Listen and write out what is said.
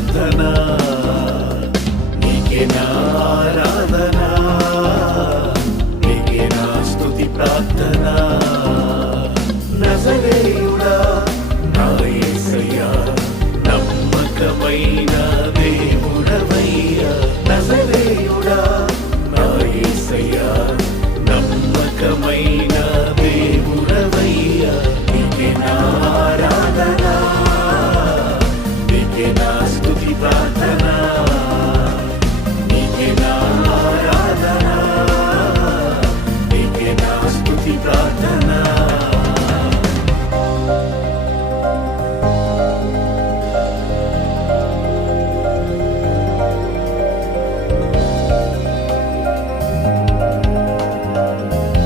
ప్రార్థన నీకే నా ఆరాధన నీకే నా స్థుతి ప్రార్థన. నజరేయుడా నా ఏసయ్యా నమ్మకమైన దేవుడవయ్యా. నజరేయుడా నా ఏసయ్యా నమ్మకమైన స్థుతి ప్రార్థన. నీకే నా ఆరాధన. స్థుతి ప్రార్థన.